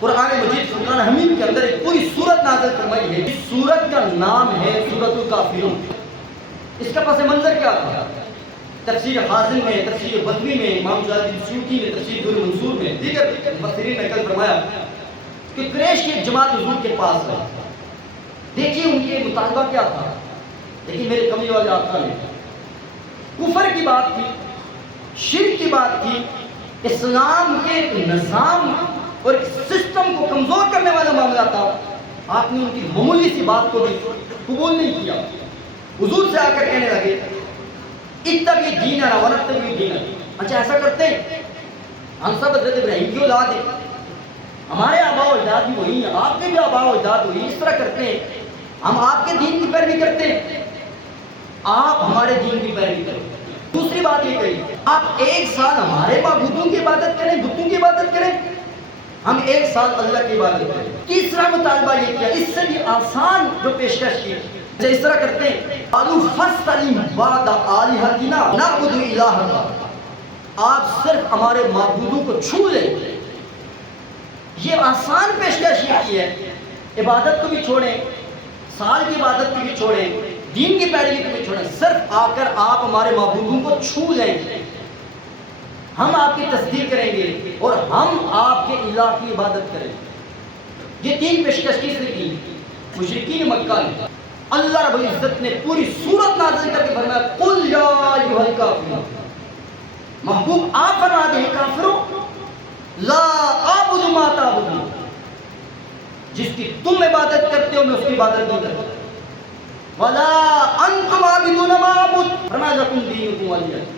قرآن مجید فرقان حمید کے اندر ایک پوری سورت نازل فرمائی ہے. اس سورت کا نام ہے سورۃ الکافرون. اس کا پس منظر کیا تھا؟ تفسیر حازم میں، تفسیر بدوی میں، امام جلال الدین سیوطی نے تفسیر در منصور میں، دیگر مفسرین نے کل فرمایا کہ قریش کی ایک جماعت حضور کے پاس ہے. دیکھیے ان کے مطالبہ کیا تھا. لیکن میرے کملی والے آقا نے کفر کی بات کی، شرک کی بات کی، اسلام کے نظام اور سسٹم کو کمزور کرنے والا معاملہ تھا. آپ نے ان کی معمولی سی بات کو بھی قبول نہیں کیا. حضور سے آ کر کہنے لگے اتبع دیننا ونتبع دینک. اچھا ایسا کرتے ہیں، ہم سب حضرت ابراہیم کی اولاد ہیں، ہمارے آباء و اجداد بھی وہی ہیں، آپ کے بھی آباء و اجداد وہی. اس طرح کرتے ہیں، ہم آپ کے دین کی پیروی کرتے ہیں، آپ ہمارے دین کی پیروی کریں. دوسری بات یہ کہی آپ ایک سال ہمارے معبودوں کی عبادت کریں، بتوں کی عبادت کریں، ہم ایک سال اللہ کی عبادت کریں. تیسرا مطالبہ یہ کیا، اس سے بھی آسان جو پیشکش کی. جب اس طرح کرتے ہیں قالوا فاستقم بعد آلہتنا نعبد الہک، آپ صرف ہمارے معبودوں کو چھو لیں. یہ آسان پیشکش کی ہے. عبادت کو بھی چھوڑیں، سال کی عبادت کو بھی چھوڑیں، دین کی پیروی کو بھی چھوڑیں، صرف آ کر آپ ہمارے معبودوں کو چھو لیں، ہم آپ کی تصدیق کریں گے اور ہم آپ کے الہ کی عبادت کریں. یہ تین پیشکش کس نے کی؟ مشرکین مکہ نے. اللہ رب العزت نے پوری سورت نازل کر کے فرمایا قل یا ایھا الکافرون، محبوب آپ فرما دیں کافروں لا اعبد ما تعبدون، جس کی تم عبادت کرتے ہو میں اس کی عبادت نہیں کرتا. ولا انتم عابدون ما اعبد، فرمایا لکم دینکم ولی دین.